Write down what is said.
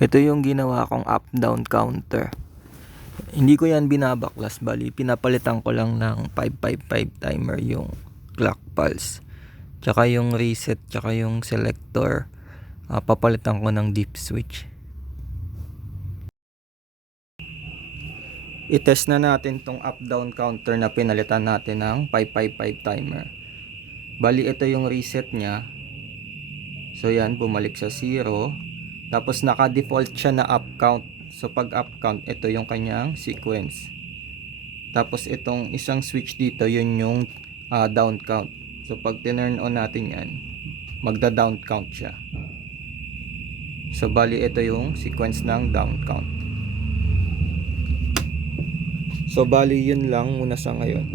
Ito yung ginawa kong up-down counter. Hindi ko yan binabaklas, bali pinapalitan ko lang ng 555 timer yung clock pulse. Tsaka yung reset, tsaka yung selector, papalitan ko ng dip switch. I-test na natin tong up-down counter na pinalitan natin ng 555 timer. Bali ito yung reset nya. So yan, bumalik sa 0. Tapos naka-default siya na up count. So pag up count, ito yung kanyang sequence. Tapos itong isang switch dito, yun yung down count. So pag tinurn on natin yan, magda-down count siya. So bali ito yung sequence ng down count. So bali yun lang muna sa ngayon.